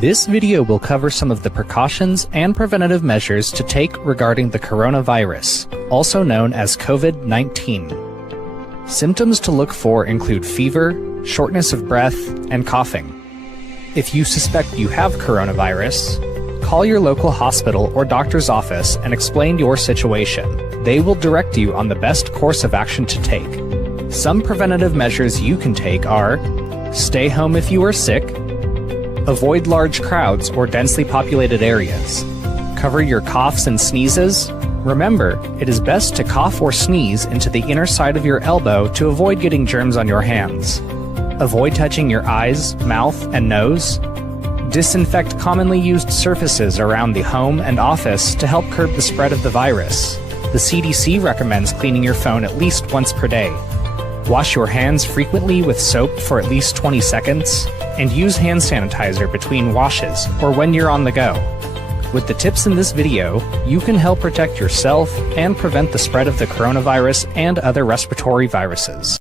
This video will cover some of the precautions and preventative measures to take regarding the coronavirus, also known as COVID-19. Symptoms to look for include fever, shortness of breath, and coughing. If you suspect you have coronavirus, call your local hospital or doctor's office and explain your situation. They will direct you on the best course of action to take. Some preventative measures you can take are: stay home if you are sick, avoid large crowds or densely populated areas, cover your coughs and sneezes. Remember, it is best to cough or sneeze into the inner side of your elbow to avoid getting germs on your hands. Avoid touching your eyes, mouth, and nose. Disinfect commonly used surfaces around the home and office to help curb the spread of the virus. The CDC recommends cleaning your phone at least once per day. Wash your hands frequently with soap for at least 20 seconds, and use hand sanitizer between washes or when you're on the go. With the tips in this video, you can help protect yourself and prevent the spread of the coronavirus and other respiratory viruses.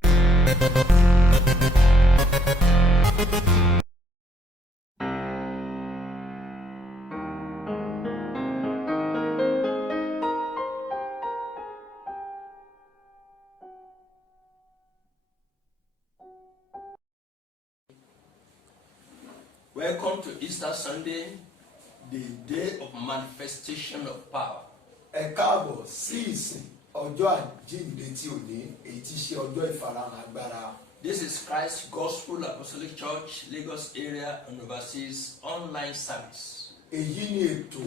Welcome to Easter Sunday, the day of manifestation of power. Ẹ káàbọ̀ sí ìsìn ọjọ́ àjíǹde tí ò ní èyí tí ṣe ọjọ́ ìfarahàn agbára. This is Christ Gospel Apostolic Church, Lagos area and overseas online service. Èyí ni ètò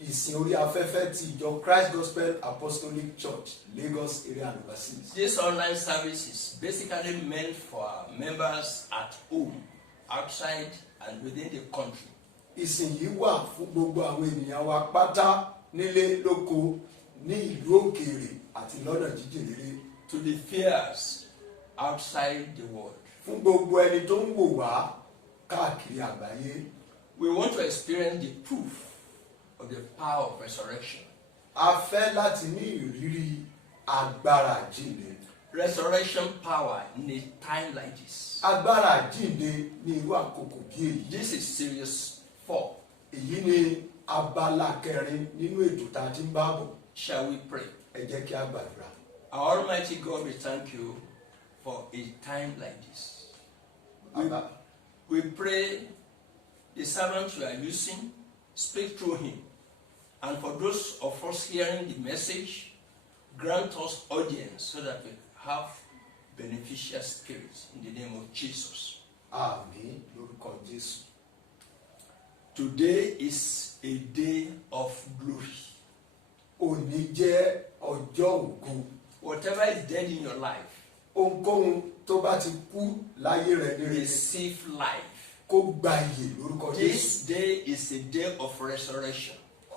ìsìn orí afẹ́fẹ́ ti ìjọ Christ Gospel Apostolic Church, Lagos area and overseas. This online service is basically meant for our members at home, outside and within the country. Ìsìn yìí wà fún gbogbo àwọn ènìyàn wa pátá nílé lóko ní ìlú òkèèrè àti lọ́nà jíjìn rere. To the fears outside the world. Fún gbogbo ẹni tó ń wò wá káàkiri àgbáyé. We want to experience the proof of the power of resurrection. A fẹ́ láti ní ìrírí agbára àjíǹde. Resurrection power in a time like this. Agbára àjíǹde ní irú àkókò bí èyí. This is series 4. Èyí ni abala kẹrin nínú ètò tá a ti ń bá bọ̀. Shall we pray? Ẹ jẹ́ kí a gbàdúrà. Our Almighty God, we thank you for a time like this. We pray the servant you are using, speak through him. And for those of us hearing the message, grant us audience so that we have beneficial spirits in the name of Jesus. Àmín lórúkọ Jésù. Today is a day of glory. Òní jẹ́ ọjọ́ ògo. Whatever is dead in your life, Ohunkóhun tó bá ti kú láyé rẹ̀ ní rere receive life. kó gba ìyè lórúkọ Jésù. This day is a day of resurrection.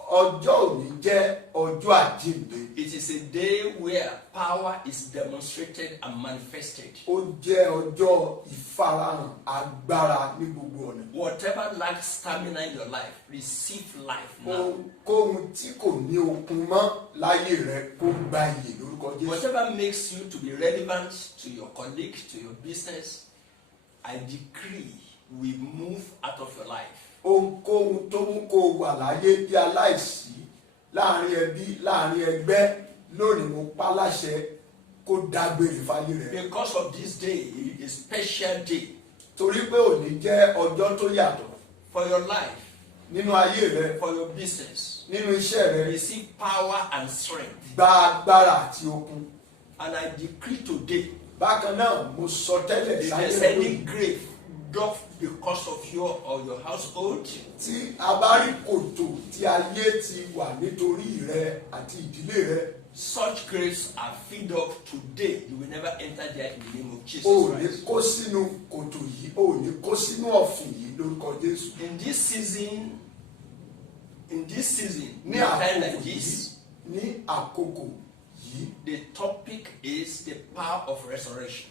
Ọjọ́ òní jẹ́ ọjọ́ àjíǹde. It is a day where power is demonstrated and manifested. Ó jẹ́ ọjọ́ ìfarahàn agbára ní gbogbo ọ̀nà. Whatever lacks stamina in your life, receive life now. Ohunkóhun tí kò ní okun mọ́ láyé rẹ̀ kó gba ìyè lórúkọ Jésù. Whatever makes you to be relevant to your colleague, to your business, I decree we move out of your life. Ohunkóhun tó mú kó wà láyé bí aláìsí láàrin ẹbí láàrin ẹgbẹ́ lónìí mo pa láṣẹ kó dágbére fáyé rẹ̀. Because of this day, a special day. Torí pé òní jẹ́ ọjọ́ tó yàtọ̀. For your life, nínú ayé rẹ, for your business, nínú iṣẹ́ rẹ, receive power and strength. Gba agbára àti okun. And I decree today, Bákan náà mo sọ tẹ́lẹ̀ if sáyé there's rẹ any lónìí. grave dug because of you or your household, Tí a bá rí kòtò tí ayé ti wà nítorí rẹ àti ìdílé rẹ. such graves are filled up today. You will never enter there in the name of Jesus O ò ní Christ. kó sínú kòtò yìí, o ò ní kó sínú ọ̀fìn yìí lórúkọ Jésù. In this season, Ní in a time àkókò like yìí, this, ní àkókò yìí, the topic is the power of resurrection.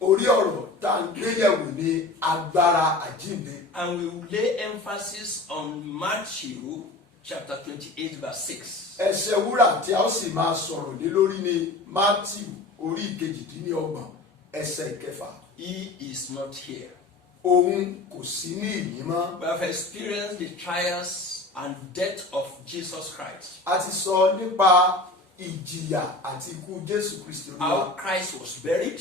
orí ọ̀rọ̀ tá à ń gbéyẹ̀wò ní agbára àjíǹde. And we will lay emphasis on Matthew chapter 28 verse 6. Ẹsẹ̀ wúrà tí a ó sì máa sọ̀rọ̀ lé lórí ní Mátíù orí 28 ẹsẹ̀ 6. He is not here. òun kò sí ní ìyìn mọ́. We have experienced the trials and death of Jesus Christ. A ti sọ nípa ìjìyà àti ikú Jésù Kristi Olúwa. How Christ was buried.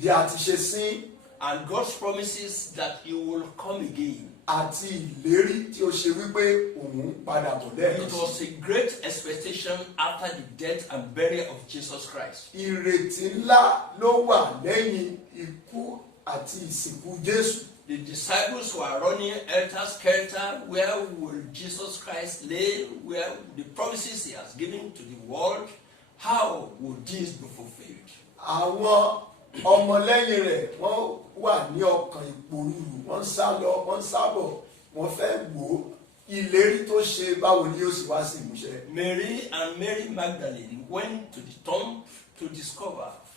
Bí a ti ṣe sin. And God's promises that he will come again. Àti ìlérí tí ó ṣe wípé òun padà bọ̀ lẹ́ẹ̀kan sí. It was a great expectation after the death and burial of Jesus Christ. Ìrètí ńlá ló wà lẹ́yìn ikú àti ìsìnkú Jésù. The disciples were running helter-skelter. Where will Jesus Christ lay? Where the promises he has given to the world? How would this be fulfilled? Àwọn ọmọlẹ́yìn rẹ̀ wọ́n wà ní ọkàn ìpòrúurú, wọ́n ń sá lọ, wọ́n ń sábọ̀, wọ́n fẹ́ wò ìlérí tó ṣe báwo ni yóò sì wá sí ìmúṣẹ. Mary and Mary Magdalene went to the tomb to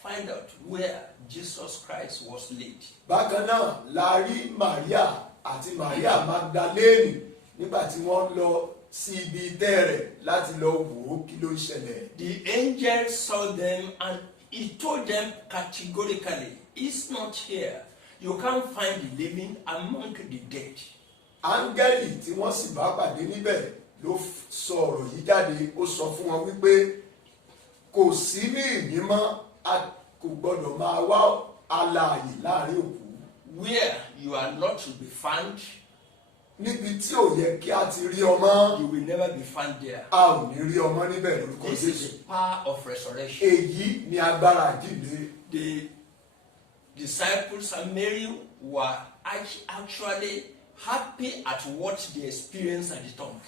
find out where Jesus Christ was laid. Bákan náà la rí Maria àti Maria Magdalene nígbà tí wọ́n lọ sí ibi ìtẹ́ rẹ̀ láti lọ wò ó kí ló ń ṣẹlẹ̀. The angel saw them and he told them categorically, he's not here. You can't find the living among the dead. Áńgẹ́lì tí wọ́n sì bá pàdé níbẹ̀ ló sọ ọ̀rọ̀ yìí jáde. Ó sọ fún wọn wípé kò sí ní ìyìn mọ́, a kò gbọ́dọ̀ máa wá alààyè láàrin òkú. Where you are not to be found, níbi tí ò yẹ kí a ti rí ọmọ, you will never be found there. a ò ní rí ọmọ níbẹ̀ lórúkọ This Jésù. is the power of resurrection. Èyí ni agbára àjíǹde. The disciples and Mary were actually happy at what they experienced at the tomb.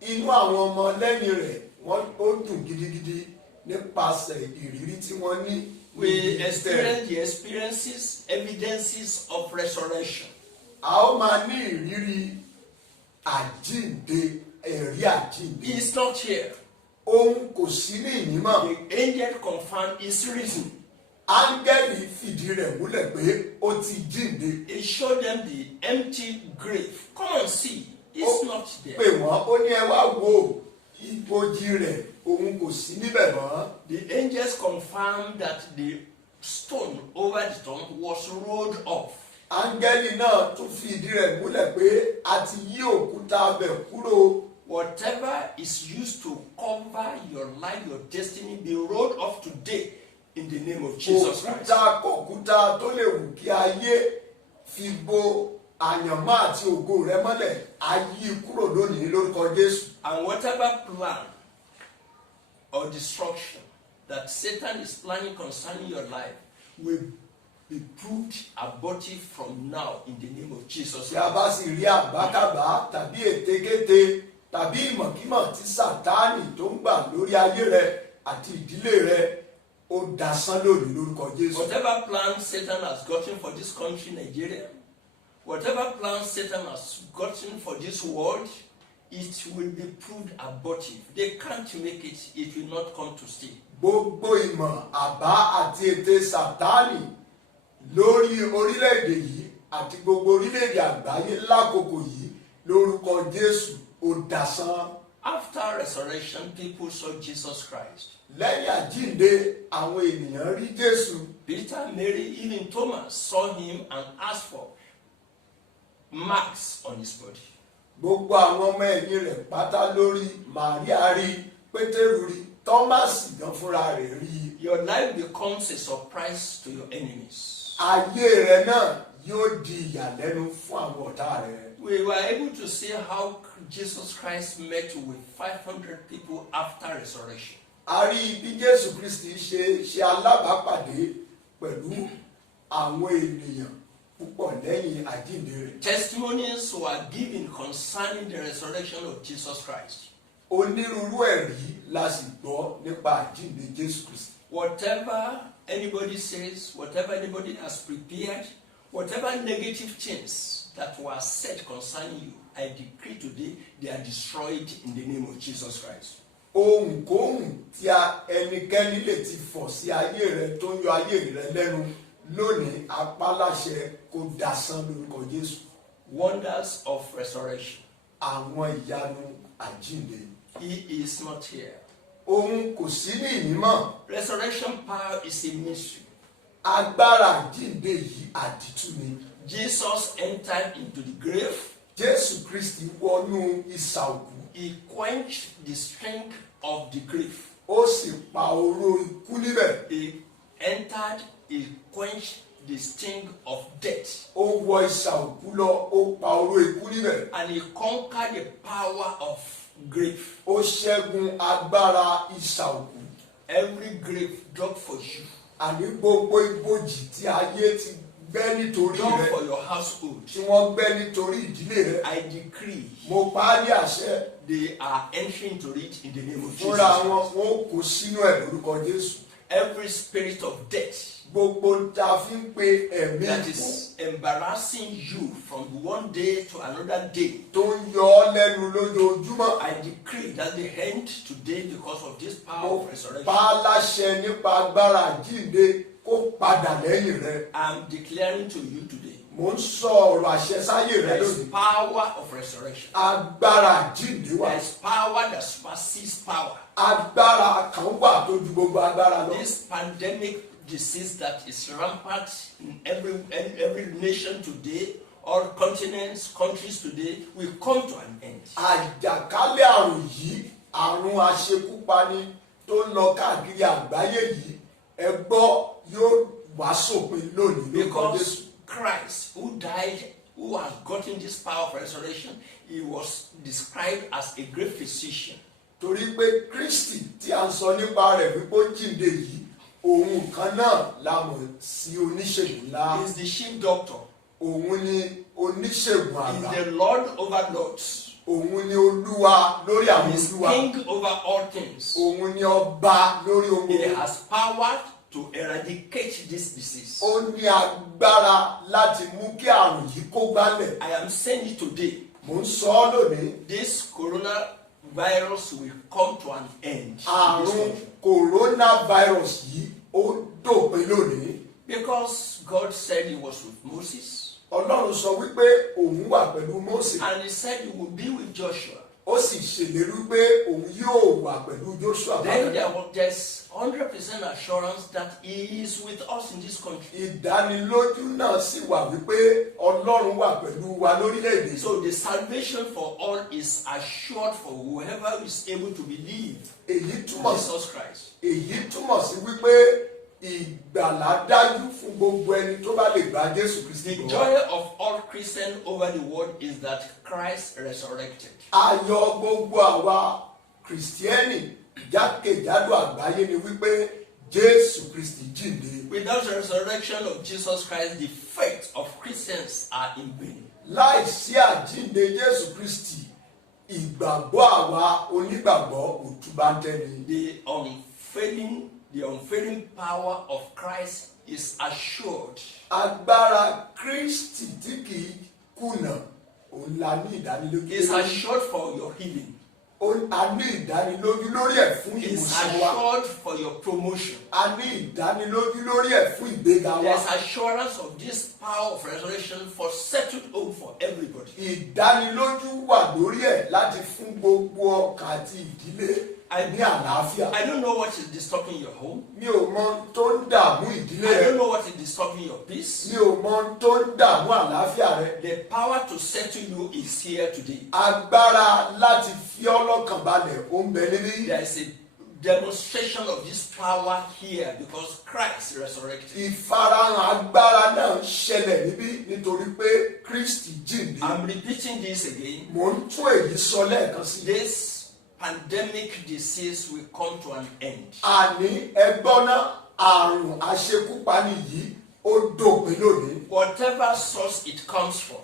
Inú àwọn ọmọ lẹ́yìn rẹ̀ ó dùn gidigidi nípasẹ̀ ìrírí tí wọ́n ní. We experience the experiences, evidences of resurrection. A ó máa ní ìrírí àjíǹde, ẹ̀rí àjíǹde. He is not here. Òun kò sí ní ìyìn mọ́. The angel confirmed his reason. Áńgẹ́lì fìdí rẹ̀ múlẹ̀ pé ó ti jíǹde. He showed them the empty grave. Come and see. He's not there. Pè wọ́n, ó ní ẹ wá wo ibojì rẹ̀, òun kò sí níbẹ̀ mọ́. The angels confirmed that the stone over the tomb was rolled off. Áńgẹ́lì náà tún fi ìdí rẹ̀ múlẹ̀ pé a ti yí òkúta abẹ̀ kúrò. Whatever is used to cover your life, your destiny, be rolled off today in the name of Jesus Christ. Òkúta tó lè wù kí ayé fi bo àyànmọ́ àti ògo rẹ mọ́lẹ̀, a yí kúrò lónìí lórúkọ Jésù. And whatever plan or destruction that Satan is planning concerning your life will be proved abortive from now in the name of Jesus. Tí a bá sì rí àbákàbá tàbí ètekéte tàbí ìmọ̀kímọ̀ tí Sátánì tó ń gbà lórí ayé rẹ àti ìdílé rẹ, ó dasán lónìí lórúkọ Jésù. Whatever plan Satan has gotten for this country, Nigeria, whatever plan Satan has gotten for this world, it will be proved abortive. They can't make it, it will not come to stay. Gbogbo ìmọ̀, àbá àti ète Sátánì lórí orílẹ̀-èdè yìí àti gbogbo orílẹ̀-èdè àgbáyé lákòókò yìí lórúkọ Jésù ó dasán. After resurrection, people saw Jesus Christ. Lẹ́yìn àjíǹde, àwọn ènìyàn rí Jésù. Peter, Mary, even Thomas saw him and asked for marks on his body. Gbogbo àwọn ọmọ ẹ̀yìn rẹ̀ pátá lórí, Màríà rí, Pétérù rí, Tọ́másì gan fúnra rẹ̀ rí. Your life becomes a surprise to your enemies. Ayé rẹ̀ náà yóò di ìyàlẹ́nu fún àwọn ọ̀tá rẹ̀. We were able to see how Jesus Christ met with 500 people after resurrection. A rí bí Jésù Kristi ṣe alábàápàdé pẹ̀lú àwọn ènìyàn púpọ̀ lẹ́yìn àjíǹde rẹ̀. Testimonies were given concerning the resurrection of Jesus Christ. Onírúurú ẹ̀rí la sì gbọ́ nípa àjíǹde Jésù Kristi. Whatever anybody says, whatever anybody has prepared, whatever negative things that were said concerning you, I decree today they are destroyed in the name of Jesus Christ. Ohunkóhun tí ẹnikẹ́ni lè ti fọ̀ sí ayé rẹ tó ń yọ ayé rẹ lẹ́nu lónìí, apáláṣẹ kó dasán lórúkọ Jésù. Wonders of resurrection. Àwọn ìyanu àjíǹde. He is not here. Òun kò sí ní ìyìn mọ́. Resurrection power is a mystery. Agbára àjíǹde yìí àdìtú ni. Jesus entered into the grave. Jésù Kristi wọnú isà òkú. He quenched the strength of the grave. Ó sì pa oró ikú níbẹ̀. He entered, he quenched the sting of death. Ó wọ isà òkú lọ, ó pa oró ikú níbẹ̀. And he conquered the power of grave. Ó ṣẹ́gun agbára isà òkú. Every grave dug for you. Àní gbogbo ibojì tí ayé ti gbẹ́ nítorí Dug rẹ̀, for your household. tí wọ́n gbẹ́ nítorí ìdílé rẹ̀. I decree Mo pa á ní àṣẹ. they are entering into it in the name of Jesus. Fúnra wọn ó kó sínú ẹ̀ lórúkọ Jésù. Every spirit of death Gbogbo tá a fi ń pe ẹ̀mí that ikú is embarrassing you from one day to another day, tó ń yọ ọ́ lẹ́nu lójoojúmọ́. I decree that they end today because of this power Mo of resurrection. pa á láṣẹ nípa agbára àjíǹde kó padà lẹ́yìn rẹ̀. I'm declaring to you today, Mo ń sọ ọ̀rọ̀ àṣẹ sáyé rẹ̀ there is lónìí. power of resurrection. Agbára àjíǹde wà. There is power that supersedes power. Agbára kan wà tó ju gbogbo agbára lọ. This pandemic disease that is rampant in every nation today, all continents, countries today, will come to an end. Àjàkálẹ̀ àrùn yìí, àrùn aṣekúpani tó ń lọ káàkiri àgbáyé yìí, ẹ gbọ́ yóò wá sópin lónìí lórúkọ Jésù. Because Christ, who died, who has gotten this power of resurrection, he was described as a great physician. Torí pé Kristi tí a ń sọ nípa rẹ̀ wípé ó jíǹde yìí, òun kan náà la mọ̀ sí oníṣègùn ńlá. He is the chief doctor. Òun ni oníṣègùn He àgbà. is the Lord over lords. Òun ni olúwa lórí He àwọn is olúwa. king over all things. Òun ni ọba lórí ohun He gbogbo. has power to eradicate this disease. Ó ní agbára láti mú kí àrùn yìí kó gbálẹ̀. I am saying it today. Mò ń sọ ọ́ lónìí. This coronavirus will come to an end. Àrùn coronavirus yìí ó dópin lónìí. Because God said he was with Moses. Ọlọ́run sọ wípé òun wà pẹ̀lú Mósè. And he said he would be with Joshua. Ó sì ṣèlérí pé òun yóò wà pẹ̀lú Joshua. Then there's 100% assurance that he is with us in this country. Ìdánilójú náà sì wà wípé Ọlọ́run wà pẹ̀lú wa lórílẹ̀‐èdè. So the salvation for all is assured for whoever is able to believe Èyí in túmọ̀ sí Jesus Christ. èyí túmọ̀ sí wípé ìgbàlà dájú fún gbogbo ẹni tó bá lè gba Jésù Kristi The gbọ́. joy of all Christians over the world is that Christ resurrected. Ayọ̀ gbogbo àwa Kìrìsìtẹ́nì jákèjádò àgbáyé ni wípé Jésù Kristi jíǹde. Without the resurrection of Jesus Christ, the faith of Christians are in vain. Láìsí àjíǹde Jésù Kristi, ìgbàgbọ́ àwa onígbàgbọ́ òtúbáńtẹ́ ni. The unfailing power of Christ is assured. Agbára Kristi tí kìí kùnà, òun la ní ìdánilójú. Is assured for your healing. A ní ìdánilójú lórí ẹ̀ fún Is ìwòsàn wa. assured for your promotion. A ní ìdánilójú lórí ẹ̀ fún ìgbéga wa. There's assurance of this power of resurrection for settled home for everybody. Ìdánilójú wà lórí ẹ̀ láti fún gbogbo ọkàn àti ìdílé ní àlàáfíà. I don't know what is disturbing your home. Mi ò mọ tó ń dààmú ìdílé I rẹ. don't know what is disturbing your peace. Mi ò mọ tó ń dààmú àlàáfíà rẹ. The power to settle you is here today. Agbára láti fi ọ́ lọ́kàn balẹ̀ ó ń bẹ níbí. There is a demonstration of this power here because Christ resurrected. Ìfarahàn agbára náà ń ṣẹlẹ̀ níbí nítorí pé Kristi jíǹde. I'm repeating this again. Mò ń tún èyí sọ lẹ́ẹ̀kan sí. This pandemic disease will come to an end. Àní ẹgbọ́n náà àrùn àṣekúpani yìí ó dópin lónìí. Whatever source it comes from,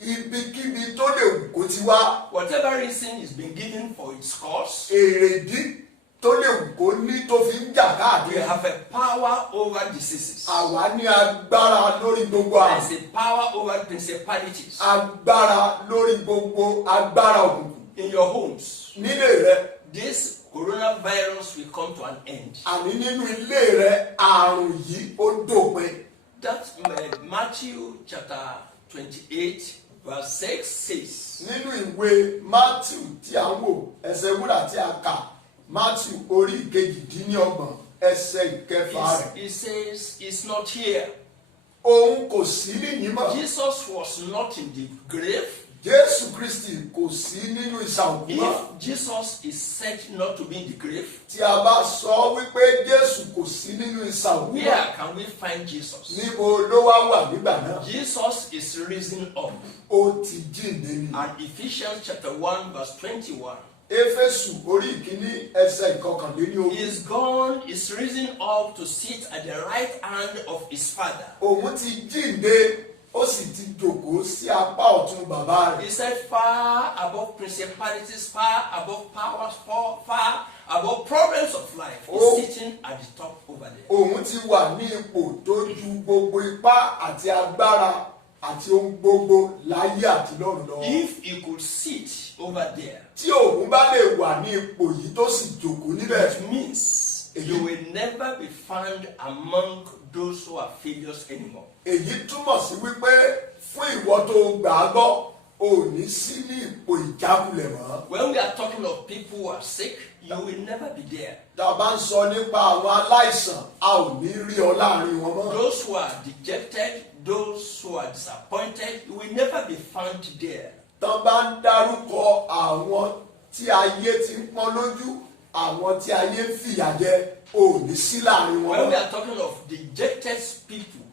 Ibikíbi tó lè wù kó ti wá. whatever reason is been given for its cause, Èrèdí tó lè wù kó ní tó fi ń jà we káàkiri. have a power over diseases. Àwa ní agbára lórí gbogbo There àrùn. is a power over principalities. Agbára lórí gbogbo agbára òkùnkùn. In your homes, Nílé rẹ, this coronavirus will come to an end. àní nínú ilé rẹ, àrùn yìí ó dópin. That Matthew chapter 28 verse 6 says, Nínú ìwé Matthew tí a ń wò, ẹsẹ̀ wúrà tí a kà, Matthew orí ìkejìdínlọ́gbọ̀n ẹsẹ̀ ìkẹfà rẹ̀. it says, it's not here. òun kò sí níyìn mọ́. Jesus was not in the grave. Jésù Kristi kò sí nínú ìsà òkú mọ́. If Jesus is said not to be in the grave, tí a bá sọ wípé Jésù kò sí nínú ìsà òkú mọ́, where can we find Jesus? níbo ló wá wà nígbà náà? Jesus is risen up. Ó ti jíǹde ni. And Ephesians chapter 1 verse 21. Éfésù orí ìkíní ẹsẹ̀ ìkọkànlélógún. He is gone, is risen up to sit at the right hand of his Father. Òun ti jíǹde, ó sì ti jókòó sí apá ọ̀tún bàbá rẹ̀. He said, far above principalities, far above powers, far above problems of life. He's sitting at the top over there. Òun ti wà ní ipò tó ju gbogbo ipá àti agbára àti ohun gbogbo láyé àti lọ́run lọ. If he could sit over there, tí òun bá lè wà ní ipò yìí tó sì jókòó níbẹ̀. it means you will never be found among those who are failures anymore. Èyí túmọ̀ sí wípé fún ìwọ tó gbà á gbọ́, ò ní sí ní ipò ìjákulẹ̀ mọ́. When we are talking of people who are sick, you will never be there. Tá a bá ń sọ nípa àwọn aláìsàn, a ò ní rí ọ láàrin wọn mọ́. Those who are dejected, those who are disappointed, you will never be found there. Tán bá ń dárúkọ àwọn tí ayé ti ń pọ́n lójú, àwọn tí ayé ń fìyà jẹ, ò ní sí láàrin wọn When we mọ́. are talking of dejected people,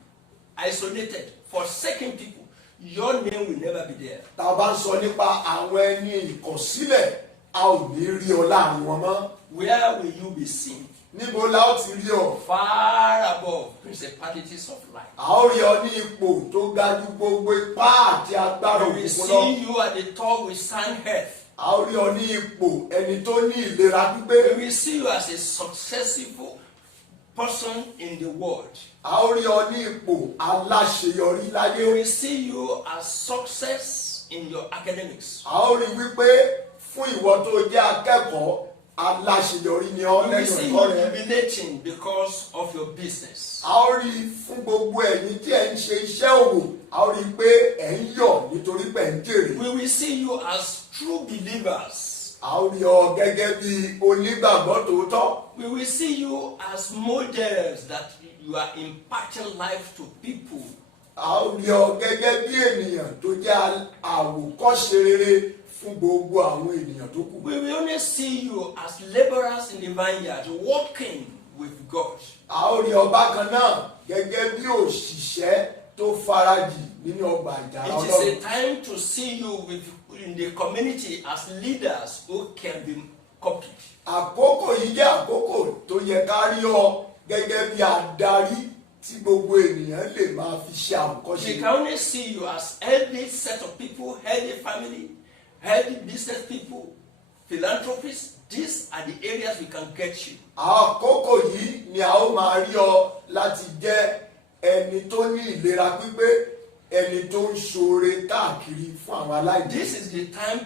isolated, forsaken people, your name will never be there. Tá a bá ń sọ nípa àwọn ẹni ìkọ̀sílẹ̀, a ò ní rí ọ láàrin wọn mọ́. Where will you be seen? Níbo la ó ti rí ọ? Far above principalities of life. A ó rí ọ ní ipò tó ga ju gbogbo ipá àti agbára We will òkùnkùn lọ. see you at the top with sound health. A ó rí ọ ní ipò ẹni tó ní ìlera pípé. We will see you as a successful person in the world. A ó rí ọ ní ipò aláṣeyọrí We láyé. will see you as success in your academics. A ó rí wípé fún ìwọ tó jẹ́ akẹ́kọ̀ọ́ aláṣeyọrí ni ọ́ We will lẹ́yìn see ẹ̀kọ́ you rẹ. jubilating because of your business. A ó rí fún gbogbo ẹ̀yin tí ẹ̀ ń ṣe iṣẹ́ òwò. A ó rí pé ẹ̀ ń yọ̀ nítorí pé ẹ̀ ń jèrè. We will see you as true believers. A ó rí ọ gẹ́gẹ́ bí onígbàgbọ́ tòótọ́. We will see you as models that you are imparting life to people. A ó rí ọ gẹ́gẹ́ bí ènìyàn tó jẹ́ àwòkọ́ṣe rere fún gbogbo àwọn ènìyàn tó kù. We will only see you as laborers in the vineyard, walking with God. A ó rí ọ bákan náà gẹ́gẹ́ bí òṣìṣẹ́ tó farajì nínú ọgbà àjàrà It is Ọlọ́run. a time to see you in the community as leaders who can be copied. Àkókò yìí jẹ́ àkókò tó yẹ ká rí ọ gẹ́gẹ́ bí adarí tí gbogbo ènìyàn lè máa fi ṣe àwòkọ́ṣe. We can only see you as healthy set of people, healthy family, healthy business people, philanthropists. These are the areas we can get you. Àkókò yìí ni a ó máa rí ọ láti jẹ́ ẹni tó ní ìlera pípé, ẹni tó ń ṣoore káàkiri fún àwọn aláìní. This is the time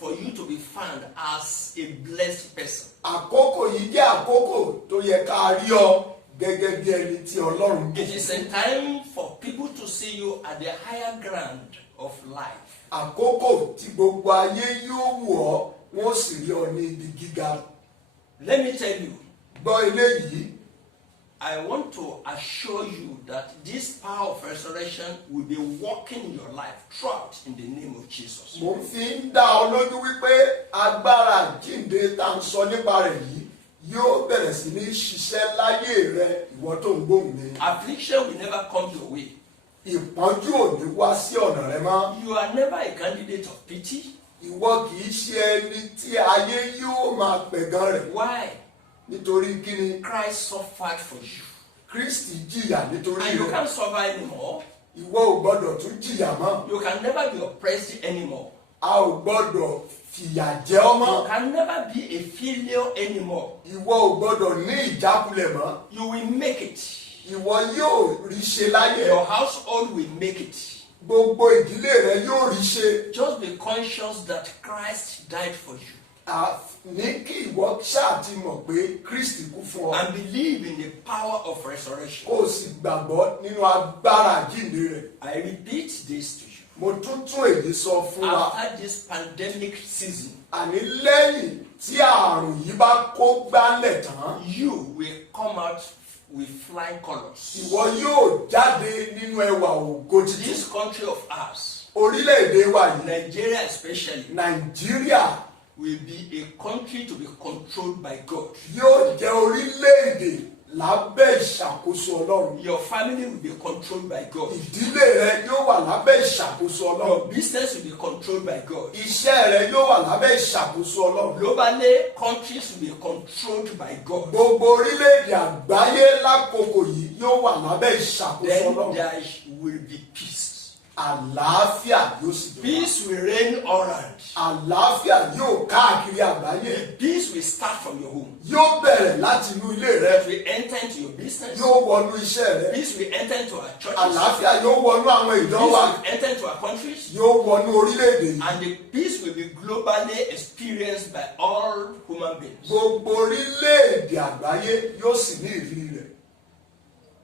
for you to be found as a blessed person. Àkókò yìí jẹ́ àkókò tó yẹ ká rí ọ gẹ́gẹ́ bí ẹni tí Ọlọ́run It is a time for people to see you at the higher ground of life. Àkókò tí gbogbo ayé yóò wù ọ́, wọ́n sì rí ọ ní ibi gíga. Let me tell you, Gbọ́ eléyìí, I want to assure you that this power of resurrection will be working in your life throughout in the name of Jesus. mo ń fi ń dá ọ lójú wípé agbára jíǹde tá à ń sọ nípa rẹ̀ yìí yóò bẹ̀rẹ̀ sí ní ṣiṣẹ́ láyé rẹ ìwọ tó ń gbóhùn mi. Affliction will never come your way. Ìpọ́njú ò ní wá sí ọ̀nà rẹ mọ́. You are never a candidate of pity. Ìwọ kì í ṣe ẹni tí ayé yóò máa pẹ̀gàn rẹ̀. Why? Nítorí kíni? Christ suffered for you. Kristi jìyà nítorí And you rẹ̀. can't suffer anymore. Ìwọ ò gbọ́dọ̀ tún jìyà mọ́. You can never be oppressed anymore. A ò gbọ́dọ̀ fìyà jẹ ọ́ mọ́. You can never be a failure anymore. Ìwọ ò gbọ́dọ̀ ní ìjákulẹ̀ mọ́. You will make it. Ìwọ yóò rí ṣe láyé. Your household will make it. Gbogbo ìdílé rẹ yóò rí ṣe. Just be conscious that Christ died for you. Ní kí ìwọ ṣáà ti mọ̀ pé Kristi kú fún ọ. And believe in the power of resurrection. Kó o sì gbàgbọ́ nínú agbára àjíǹde rẹ̀. I repeat this to you. Mo tún èyí sọ fún wa. After this pandemic season, Àní lẹ́yìn tí àrùn yìí bá kó gbálẹ̀ tán. you will come out with flying colors. Ìwọ yóò jáde nínú ẹwà ògo títí. This country of ours, Orílẹ̀-èdè wa yìí, Nigeria especially, Nàìjíríà, will be a country to be controlled by God. yóò jẹ́ orílẹ̀-èdè lábẹ́ ìṣàkóso Ọlọ́run. Your family will be controlled by God. Ìdílé rẹ yóò wà lábẹ́ ìṣàkóso Your Ọlọ́run. business will be controlled by God. Iṣẹ́ rẹ yóò wà lábẹ́ ìṣàkóso Ọlọ́run. Globally, countries will be controlled by God. Gbogbo orílẹ̀-èdè àgbáyé lákòókò yìí yóò wà lábẹ́ ìṣàkóso Then Ọlọ́run. there will be peace. Àlàáfíà yóò sì dé. Peace will reign all around. Àlàáfíà yóò káàkiri àgbáyé. Peace will start from your home. Yóò bẹ̀rẹ̀ láti inú ilé rẹ. It will enter into your business. Yóò wọnú iṣẹ́ rẹ. Peace will enter into our churches. Àlàáfíà yóò wọnú àwọn ìjọ Peace wa. will enter into our countries. Yóò wọnú orílẹ̀-èdè yìí. And the peace will be globally experienced by all human beings. Gbogbo orílẹ̀-èdè àgbáyé yóò sì ní ìrírí rẹ̀.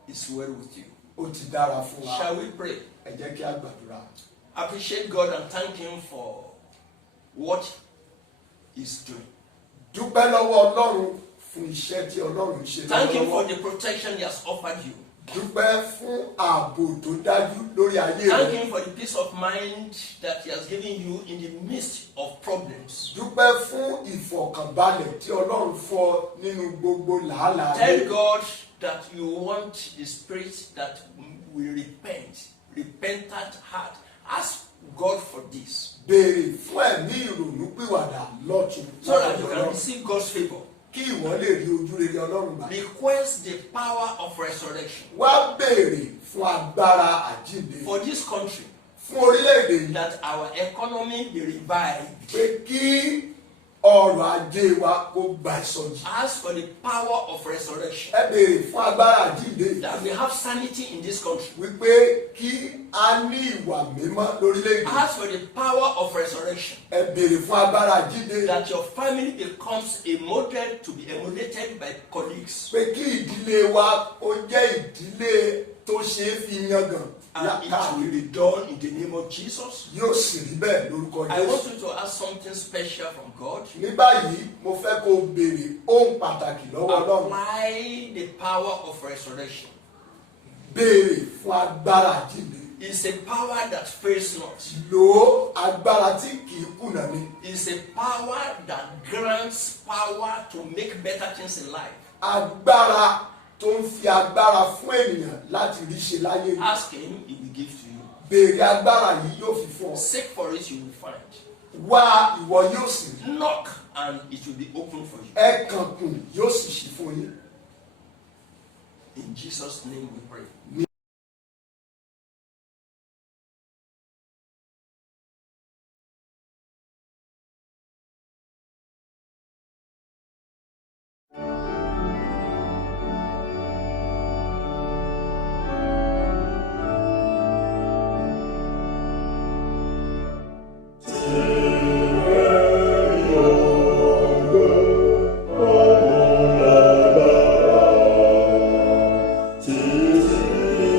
It's well with you. Ó ti dára fún wa. Shall we pray? Ẹ jẹ́ kí a gbàdúrà. Appreciate God and thank Him for what He's doing. Dúpẹ́ lọ́wọ́ Ọlọ́run fún iṣẹ́ tí Ọlọ́run ń ṣe Thank Him for lọ́wọ́. the protection He has offered you. Dúpẹ́ fún ààbò tó dájú lórí ayé Thank rẹ. Him for the peace of mind that He has given you in the midst of problems. Dúpẹ́ fún ìfọ̀kànbalẹ̀ tí Ọlọ́run fún ọ nínú gbogbo làálàá Tell ayé. God that you want the spirit that will repentant heart. Ask God for this, Béèrè fún ẹ̀mí ìrònúpìwàdà lọ́tun. so that you can receive God's favor. Kí ìwọ lè rí ojú rere Ọlọ́run gbà. Request the power of resurrection Wá béèrè fún agbára àjíǹde. for this country, Fún orílẹ̀-èdè yìí. that our economy be revived. Pé kí ọrọ̀ ajé wa kó gba ìsọjí. Ask for the power of resurrection, Ẹ béèrè fún agbára àjíǹde. that we have sanity in this country. Wípé kí a ní ìwà mímọ́ lórílẹ̀-èdè. Ask for the power of resurrection, Ẹ béèrè fún agbára àjíǹde. that your family becomes a model to be emulated by colleagues. Pé kí ìdílé wa ó jẹ́ ìdílé tó ṣe é fi yangàn. And it will be done in the name of Jesus. Yóò sì rí bẹ́ẹ̀ lórúkọ I want Jésù. you to ask something special from God. Ní báyìí, mo fẹ́ kó o béèrè ohun pàtàkì lọ́wọ́ Ọlọ́run. Apply the power of resurrection. Béèrè fún agbára àjíǹde. It's a power that fails not. Lò ó agbára tí kì í kùnà ni. It's a power that grants power to make better things in life. Agbára tó ń fi agbára fún ènìyàn láti rí ṣe láyé. Ask Him, He will give to you. Béèrè agbára yìí yóò fi fún ọ. Seek for it, you will find. Wá ìwọ yóò sì rí. Knock and it will be open for you. Ẹ kànkùn yóò sì ṣí fún yín. In Jesus' name we pray. To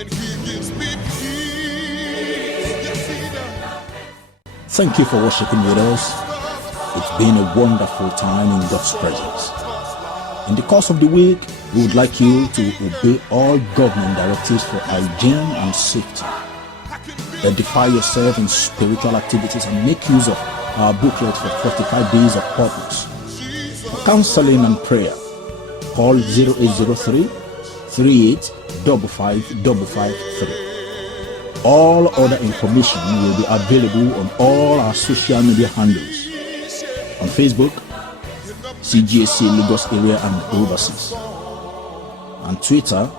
and he gives me peace. Yes, he does. Thank you for worshiping with us. It's been a wonderful time in God's presence. In the course of the week, we would like you to obey all government directives for hygiene and safety. Edify yourself in spiritual activities and make use of our booklet for 45 days of purpose. For counseling and prayer, call 0803 38 55 553. All other information will be available on all our social media handles. On Facebook, CGAC Lagos Area and Overseas, and Twitter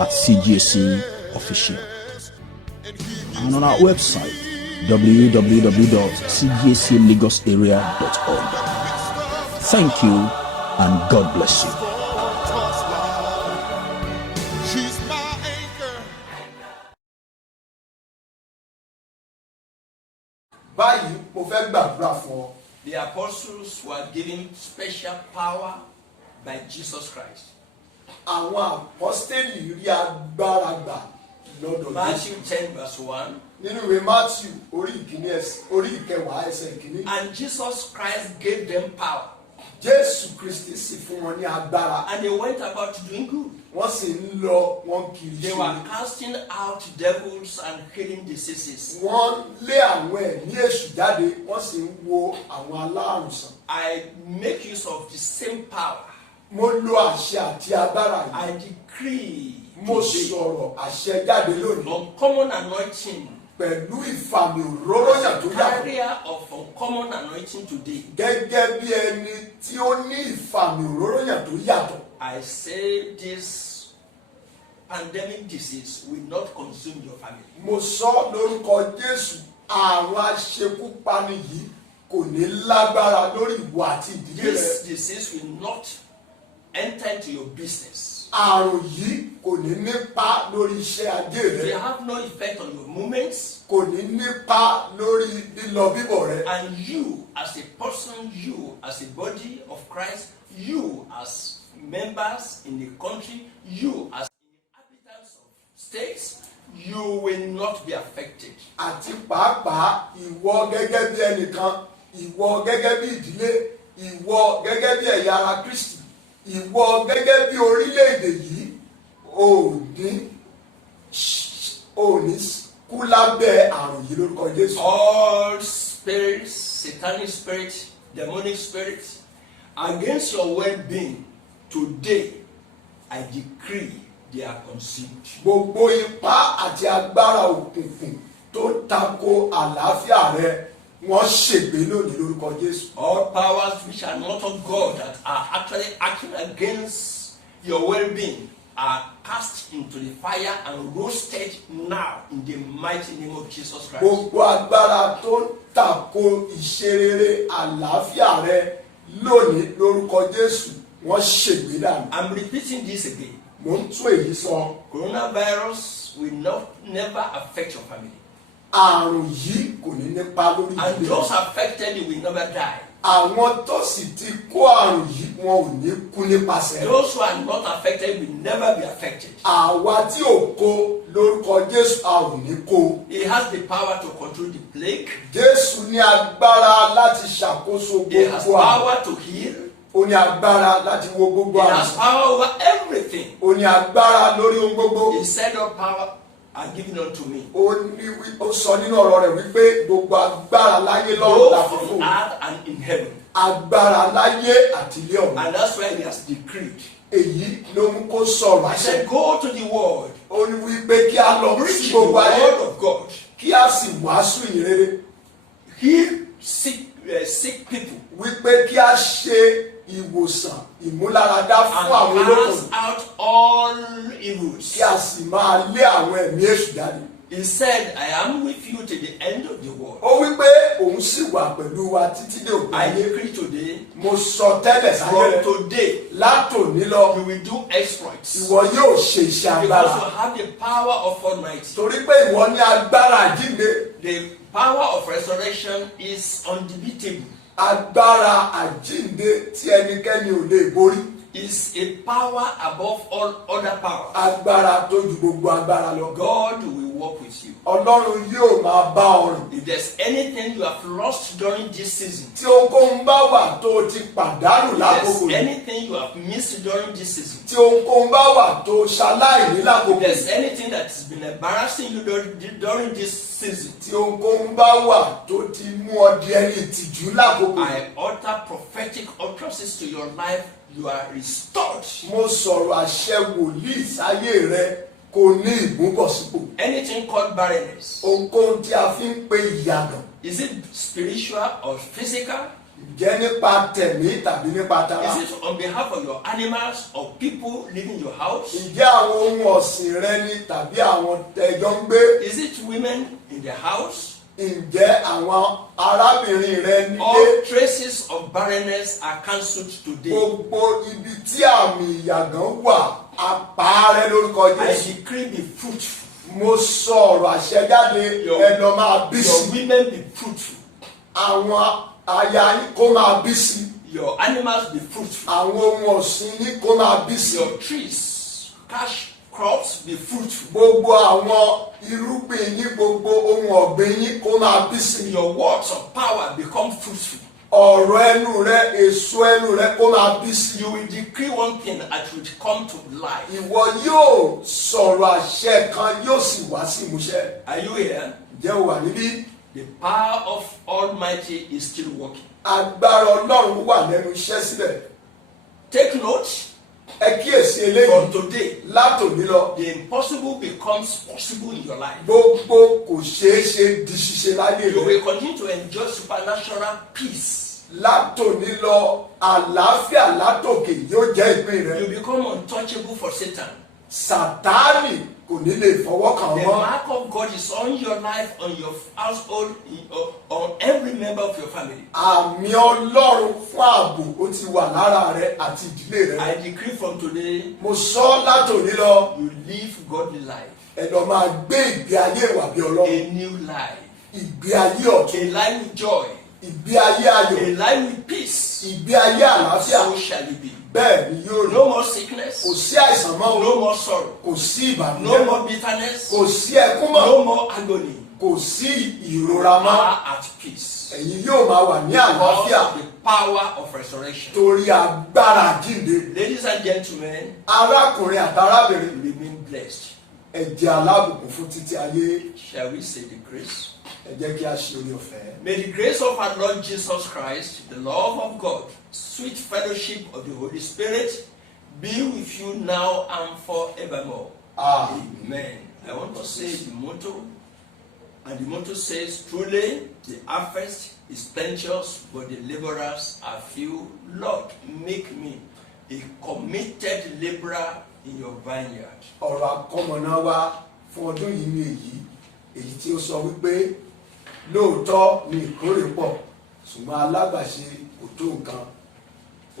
at CGAC Official, and on our website www.cgaclagosarea.org. Thank you and God bless you. She's my anchor. báyìí mo fẹ́ gbàdúrà fún ọ. The apostles were given special power by Jesus Christ. Àwọn apọ́stélì rí agbára gbà lọ́dọ̀ Jésù. Matthew 10 verse 1. Nínú ìwé Matthew orí ìkẹwàá ẹsẹ̀ ìkíní. And Jesus Christ gave them power. Jésù Kristi sì fún wọn ní agbára. And they went about doing good. Wọ́n sì ń lọ wọ́n kiri They were casting out devils and healing diseases. Wọ́n lé àwọn ẹ̀mí èṣù jáde, wọ́n sì ń wo àwọn alárùn sàn. I make use of the same power. Mo lo àṣẹ àti agbára yìí. I decree Mo sọ̀rọ̀ àṣẹ jáde lónìí. uncommon anointing. Pẹ̀lú ìfàmì òróróyàn tó yàtọ̀. Carrier of uncommon anointing today. Gẹ́gẹ́ bí ẹni tí ó ní ìfàmì òróróyàn tó yàtọ̀. I say this pandemic disease will not consume your family. Mo sọ lórúkọ Jésù, àrùn aṣekúpani yìí kò ní lágbára lórí ìwọ àti ìdílé rẹ. This disease will not enter into your business. Àrùn yìí kò ní nípa lórí iṣẹ́ ajé It will rẹ. have no effect on your movements. Kò ní nípa lórí lílọ bíbọ̀ rẹ. And you as a person, you as a body of Christ, you as members in the country, you as inhabitants of states, you will not be affected. Àti pàápàá ìwọ gẹ́gẹ́ bí ẹnìkan, ìwọ gẹ́gẹ́ bí ìdílé, ìwọ gẹ́gẹ́ bí ẹ̀yà ara Kristi, ìwọ gẹ́gẹ́ bí orílẹ̀-èdè yìí, ò ní kú lábẹ́ àrùn yìí lórúkọ Jésù. All spirits, satanic spirits, demonic spirits, against your well-being, today I decree they are consumed. Gbogbo ipá àti agbára òkùnkùn tó tako àlàáfíà rẹ, wọ́n ṣègbé lónìí lórúkọ Jésù. All powers which are not of God that are actually acting against your well-being are cast into the fire and roasted now in the mighty name of Jesus Christ. Gbogbo agbára tó ń tako ìṣerere àlàáfíà rẹ lónìí lórúkọ Jésù, wọ́n ṣègbé dànù. I'm repeating this again. Mo ń tún èyí sọ. Coronavirus will never affect your family. Àrùn yìí kò ní nípa lórí And ìdílé. those affected will never die. Àwọn tó sì ti kó àrùn yìí wọn ò ní kú nípasẹ̀ rẹ̀. Those who are not affected will never be affected. Àwa tí ò kó lórúkọ Jésù a ò ní kó. He has the power to control the plague. Jésù ní agbára láti ṣàkóso He has gbogbo àrùn. power to heal. Ó ní agbára láti wo gbogbo He has àrùn. power over everything. Ó ní agbára lórí ohun gbogbo. He said all power are given unto me. Ó sọ nínú ọ̀rọ̀ rẹ̀ wípé gbogbo agbára láyé lọ́run la fi Both fún on un. earth and in heaven. Agbára láyé àti ilé ọ̀run. And that's why he has decreed. Èyí ló mú kó sọ̀rọ̀ He àṣẹ. said, go to the world. Ó ní wípé kí a lọ sí Preach the gbogbo ayé. word of God. Kí a sì wàásù ìrere. Heal sick people. Wípé kí a ṣe ìwòsàn ìmúláradá fún àwọn And olókùn. cast out all evils. Kí a sì máa lé àwọn ẹ̀mí èṣù jáde. He said, I am with you to the end of the world. Ó wípé òun sì wà pẹ̀lú wa títí dé òpin I ayé. decree today, Mo sọ tẹ́lẹ̀ sáyé rẹ̀. from today, Látòní lọ, you will do exploits. ìwọ yóò ṣe iṣẹ́ Because agbára. you have the power of Almighty. Torí pé ìwọ ní agbára àjínde. The power of resurrection is undebeatable. Agbára àjínde tí ẹnikẹ́ni ò lè borí. is a power above all other powers. Agbára tó ju gbogbo agbára lọ. God will walk with you. Ọlọ́run yóò máa bá ọ rìn. If there's anything you have lost during this season, Tí ohunkóhun bá wà tó o ti pàdánù if lákòókò there's yìí. anything you have missed during this season, Tí ohunkóhun bá wà tó o ṣaláìní if lákòókò there's yìí. anything that has been embarrassing you during this season, Tí ohunkóhun bá wà tó ti mú ọ di ẹni ìtìjú lákòókò yìí. I utter prophetic utterances to your life. You are restored. Mo sọ̀rọ̀ àṣẹ wòlíì sáyé rẹ kò ní ìmúbọ̀sípò. Anything called barrenness, Ohunkóhun tí a fi ń pe ìyàgàn. is it spiritual or physical? Jẹ́ nípa tẹ̀mí tàbí nípa tara. Is it on behalf of your animals or people living in your house? Ǹjẹ́ àwọn ohun ọ̀sìn rẹ ni tàbí àwọn tẹjọ́ ń gbé? Is it women in the house? Ǹjẹ́ àwọn arábìnrin rẹ nílé? All traces of barrenness are cancelled today. Gbogbo ibi tí àmì ìyàgàn wà, àpáàrẹ lórúkọ I Jésù. decree be fruitful. Mo sọ̀rọ̀ àṣẹ jáde ẹ lọ máa bí Your sí. women be fruitful. Àwọn aya yín kó máa bí sí. Your animals be fruitful. Àwọn ohun ọ̀sìn yín kó máa bí sí. Your trees, cash crops be fruitful. Gbogbo àwọn irúgbìn yín, gbogbo ohun ọ̀gbìn yín kó máa bí sí. Your words of power become fruitful. Ọ̀rọ̀ ẹnu rẹ, èso ẹnu rẹ kó máa bí sí. You will decree one thing and it will come to life. Ìwọ yóò sọ̀rọ̀ àṣẹ kan yóò sì wá sí ìmúṣẹ. Are you here? Ǹjẹ́ o wà níbí? The power of Almighty is still working. Agbára Ọlọ́run wà lẹ́nu iṣẹ́ síbẹ̀. Take note, Ẹ kíyèsí from eléyìí today, látòní lọ. the impossible becomes possible in your life. Gbogbo kò ṣeé ṣe di ṣíṣe láyé You rẹ. will continue to enjoy supernatural peace. Látòní lọ, àlàáfíà látòkè yóò jẹ́ ìpín rẹ. You become untouchable for Satan. Sàtáánì kò ní lè fọwọ́ kàn The wọ́n. mark of God is on your life, on your household, on every member of your family. Àmì Ọlọ́run fún ààbò ó ti wà lára rẹ àti ìdílé rẹ. I decree from today, Mo sọ látòní lọ, you live godly life, ẹ lọ máa gbé ìgbé ayé ìwà bí Ọlọ́run. a new life, Ìgbé ayé ọ̀tun, a life with joy, ìgbé ayé a ayọ̀, life with peace. ìgbé ayé àlàáfíà. So shall it be. Bẹ́ẹ̀ ni yóò rí. No more sickness, Kò sí àìsàn mọ́ o, no more sorrow, kò sí ìbànújẹ́ no mọ́, more bitterness, kò sí ẹkún mọ́, no more agony. kò sí ìrora You mọ́. are at peace. Ẹ̀yin yóò máa wà ní Because àlàáfíà of the power of resurrection. torí agbára jíǹde. Ladies and gentlemen, Arákùnrin àti arábìnrin, remain blessed. ẹ jẹ́ alábùkún fún títí ayé. Shall we say the grace? Ẹ jẹ́ kí a ṣe orí ọ̀fẹ́. May the grace of our Lord Jesus Christ, the love of God, sweet fellowship of the Holy Spirit be with you now and forevermore. Amen. I want to say the motto, and the motto says, truly the harvest is plenteous, but the laborers are few. Lord, make me a committed laborer in your vineyard. Ọ̀rọ̀ àkọmọ̀nà wa fún ọdún yìí ni èyí tí ó sọ wípé lóòótọ́ ni ìkórè pọ̀ ṣùgbọ́n alágbàṣe kò tó nǹkan.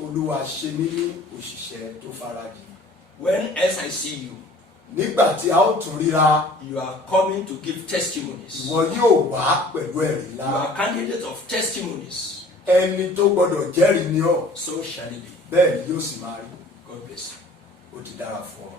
Olúwa ṣe mí ní òṣìṣẹ́ tó farajì. When else I see you, Nígbà tí a ó tún ríra, you are coming to give testimonies. ìwọ yóò wá pẹ̀lú ẹ̀rí You ńlá. are candidate of testimonies. Ẹni tó gbọdọ̀ jẹ́rìí ni ọ́, So shall it be. bẹ́ẹ̀ ni yóò sì máa rí. God bless you. Ó ti dára fún ọ.